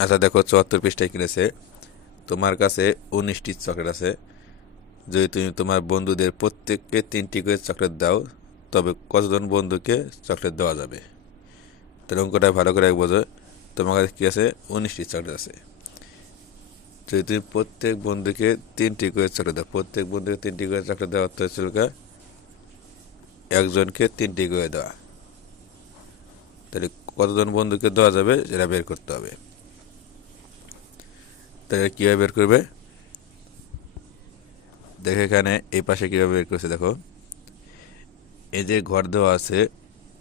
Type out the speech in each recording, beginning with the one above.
আচ্ছা দেখো, চুয়াত্তর পৃষ্ঠায় কিনেছে তোমার কাছে উনিশটি চকলেট আছে। যদি তুমি তোমার বন্ধুদের প্রত্যেককে তিনটি করে চকলেট দাও, তবে কতজন বন্ধুকে চকলেট দেওয়া যাবে? তাহলে অঙ্কটা ভালো করে বোঝো। তোমার কাছে কী আছে? উনিশটি চকলেট আছে। যদি তুমি প্রত্যেক বন্ধুকে তিনটি করে চকলেট দাও, প্রত্যেক বন্ধুকে তিনটি করে চকলেট দেওয়া অর্থ হচ্ছিল একজনকে তিনটি করে দেওয়া। তাহলে কতজন বন্ধুকে দেওয়া যাবে? সেটা বের করতে হবে। তাহলে কীভাবে বের করবে? দেখো এখানে, এই পাশে কীভাবে বের করছে দেখো। এই যে ঘর দেওয়া আছে,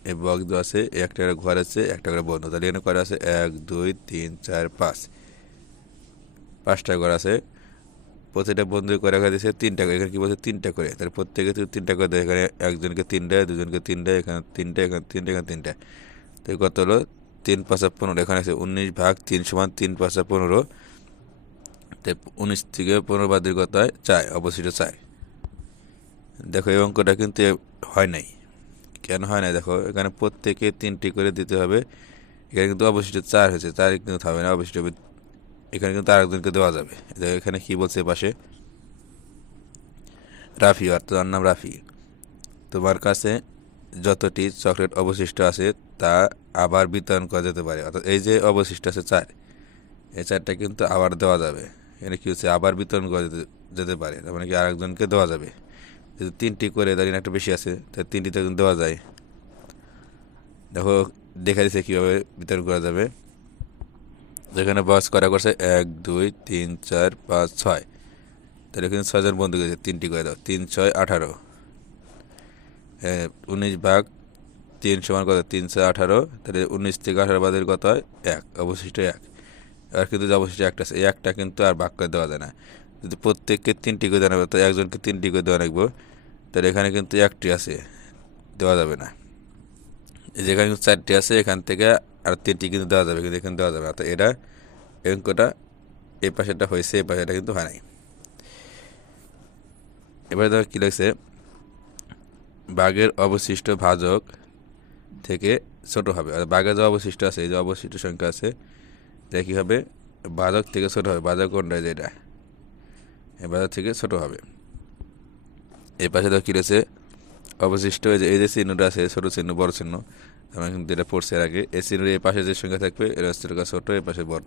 এই বক্স দেওয়া আছে একটা করে ঘর আছে, একটা করে বন্ধ। তাহলে এখানে করা আছে? এক, দুই, তিন, চার, পাঁচ। পাঁচটা ঘর আছে। প্রতিটা বন্ধু করে রাখা দিয়েছে তিনটা করে। এখানে কী বলছে? তিনটা করে। তাহলে প্রত্যেকে তিনটা করে দেয়, এখানে একজনকে তিনটা, দুজনকে তিনটা, এখানে তিনটা এখানে তিনটা এখানে তিনটা। তো কত হলো? তিন পাঁচা পনেরো। এখানে আছে উনিশ ভাগ তিন সমান তিন পাঁচা পনেরো। তাই উনিশ থেকে পনেরো বাদের কথায় চায়, অবশিষ্ট চায়। দেখো, এই অঙ্কটা কিন্তু হয় নাই। কেন হয় নাই? দেখো, এখানে প্রত্যেকে তিনটি করে দিতে হবে। এখানে কিন্তু অবশিষ্ট চার হয়েছে, চার কিন্তু হবে না, অবশিষ্ট এখানে কিন্তু আরেকজনকে দেওয়া যাবে। দেখো, এখানে কী বলছে পাশে? রাফি, অর্থাৎ তার নাম রাফি। তোমার কাছে যতটি চকলেট অবশিষ্ট আছে, তা আবার বিতরণ করা যেতে পারে। অর্থাৎ এই যে অবশিষ্ট আছে চার, এই চারটা কিন্তু আবার দেওয়া যাবে। এখানে কী হচ্ছে, আবার বিতরণ করা যেতে পারে। তার মানে কি আরেকজনকে দেওয়া যাবে? যদি তিনটি করে দাঁড়িয়ে একটা বেশি আছে তাহলে তিনটিতে কিন্তু দেওয়া যায়। দেখো, দেখা দিচ্ছে কীভাবে বিতরণ করা যাবে। যেখানে বয়স করা করছে, এক, দুই, তিন, চার, পাঁচ, ছয়। তাহলে কিন্তু ছয়জন বন্ধু গেছে, তিনটি করে দাও। তিন, ছয়, আঠারো। উনিশ ভাগ তিন সমান কত? তিন, ছয়, আঠারো। তাহলে উনিশ থেকে আঠারো বাদের কত হয়? এক। অবশিষ্ট এক। আর কিন্তু যে অবশিষ্ট একটা আছে এই একটা কিন্তু আর ভাগ করে দেওয়া যায় না। যদি প্রত্যেককে তিনটি করে দেওয়া তো একজনকে তিনটি করে দেওয়া রাখব তাহলে এখানে কিন্তু একটি আছে, দেওয়া যাবে না। যেখানে কিন্তু চারটি আছে, এখান থেকে আর তিনটি কিন্তু দেওয়া যাবে, কিন্তু এখানে দেওয়া যাবে না। তো এটা এই অঙ্কটা এই পাশেটা হয়েছে, এই পাশেটা কিন্তু হয় নাই। এবারে দেখো কী লাগছে, বাঘের অবশিষ্ট ভাজক থেকে ছোট হবে, আর বাঘের যে অবশিষ্ট আছে, এই যে অবশিষ্ট সংখ্যা আছে এটা কী হবে বাজক থেকে ছোট হবে বাজক কোনটা যেটা এই বাজক থেকে ছোট হবে। এই পাশে দেখো কী রয়েছে, অবশিষ্ট এই যে এই যে চিহ্নটা আছে, ছোটো চিহ্ন, বড় চিহ্ন, আমরা কিন্তু এটা পড়ছে এর আগে। এই চিহ্নের এই পাশে যে সংখ্যা থাকবে, এর হচ্ছে ছোটো, এই পাশে বড়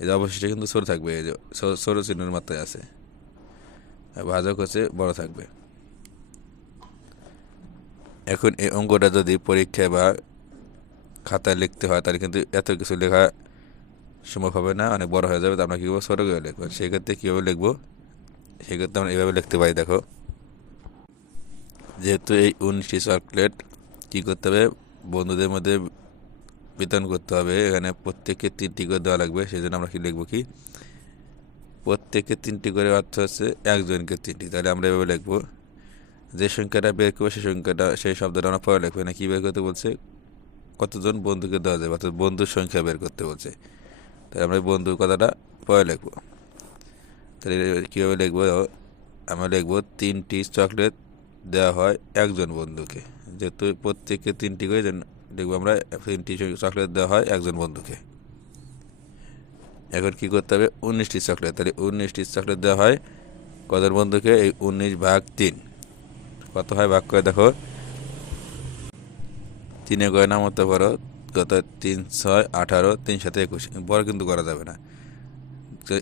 এই যে অবশিষ্ট কিন্তু ছোটো থাকবে, এই যে ছোটো চিহ্নের মাত্রায় আছে। ভাজক হচ্ছে বড় থাকবে। এখন এই অঙ্কটা যদি পরীক্ষায় বা খাতায় লিখতে হয়, তাহলে কিন্তু এত কিছু লেখা সম্ভব হবে না, অনেক বড় হয়ে যাবে, তো আমরা কীভাবে ছোটো করে লিখব? সেক্ষেত্রে কীভাবে লিখব? সেক্ষেত্রে আমরা এইভাবে লিখতে পারি, দেখো। যেহেতু এই উনিশটি চকলেট কী করতে হবে? বন্ধুদের মধ্যে বিতরণ করতে হবে। এখানে প্রত্যেককে তিনটি করে দেওয়া লাগবে, সেই জন্য আমরা কী লিখব কি? প্রত্যেককে তিনটি করে অর্থ হচ্ছে একজনকে তিনটি, তাহলে আমরা এভাবে লিখব। যে সংখ্যাটা বের করব সেই সংখ্যাটা, সেই শব্দটা আমরা পরে লিখব। না কী বের করতে বলছে? কতজন বন্ধুকে দেওয়া যাবে? অর্থাৎ বন্ধুর সংখ্যা বের করতে বলছে। তাহলে আমরা বন্ধুর কথাটা পরে লিখব। তাহলে কীভাবে লিখব আমরা লিখব তিনটি চকলেট দেওয়া হয় একজন বন্ধুকে। যেহেতু প্রত্যেককে তিনটি করে দেখব আমরা তিনটি চকলেট দেওয়া হয় একজন বন্ধুকে। এখন কি করতে হবে? উনিশটি চকলেট। তাহলে উনিশটি চকলেট দেওয়া হয় কজন বন্ধুকে? এই উনিশ ভাগ তিন। কত হয়? ভাগ করে দেখো। তিনে গয়না মতো পারো কত তিন ছয় আঠারো তিন সাথে একুশ। বড় কিন্তু করা যাবে না।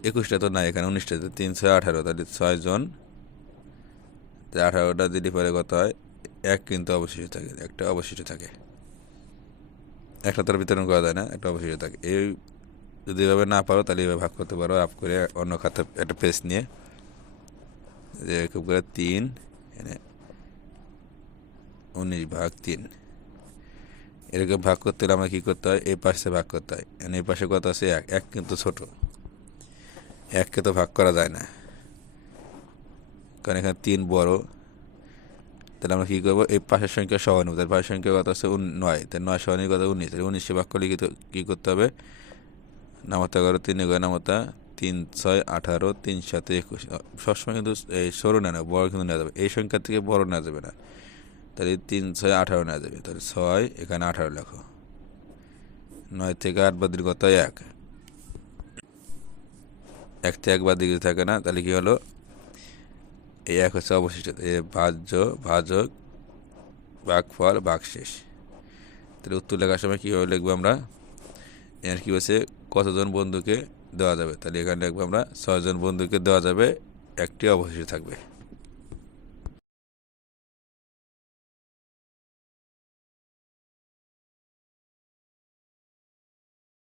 একুশটা তো নাই এখানে, উনিশটা। তো তিন ছয় আঠারো, তাহলে ছয় জন। আঠারোটা দিলে পরে কত হয়? এক কিন্তু অবশিষ্ট থাকে, একটা অবশিষ্ট থাকে। একটা তার বিতরণ করা যায় না, একটা অবশিষ্ট থাকে। এই যদি এভাবে না পারো, তাহলে এভাবে ভাগ করতে পারো আপ করে অন্য খাতা একটা পেজ নিয়ে। খুব করে তিন, এনে উনিশ ভাগ তিন। এরকম ভাগ করতে হলে আমরা কী করতে হয়? এই পাশে ভাগ করতে হয়। এই পাশে কত আছে? এক। এক কিন্তু ছোট। এককে তো ভাগ করা যায় না। কারণ এখানে তিন বড়। তাহলে আমরা কী করব? এই পাশের সংখ্যা সহ নেব। তার পাশের সংখ্যা কত আছে? নয়। তাই নয় সহ নিয়ে কত? উনিশ। তাহলে উনিশে ভাগ করলে কী করতে হবে? নামতা করো তিন এগারো, নামতা তিন ছয়, আঠারো, তিন সাথে একুশ। সবসময় কিন্তু এই সরু নেওয়া বড় কিন্তু নেওয়া যাবে। এই সংখ্যা থেকে বড় নেওয়া যাবে না। তাহলে তিন, ছয়, আঠারো নেওয়া যাবে। তাহলে ছয়, এখানে আঠারো লেখো। নয় থেকে আট বাদের কত? এক। এক থেকে একবার দিকে থাকে না? তাহলে কি হলো? এই এক হচ্ছে অবশিষ্ট। এ ভাজ্য, ভাজক ভাগফল ভাগশেষ তাহলে উত্তর লেখার সময় কীভাবে লিখব আমরা? এর কী হচ্ছে কতজন বন্ধুকে দেওয়া যাবে? তাহলে এখানে লিখব আমরা, ছয়জন বন্ধুকে দেওয়া যাবে, একটি অবশিষ্ট থাকবে।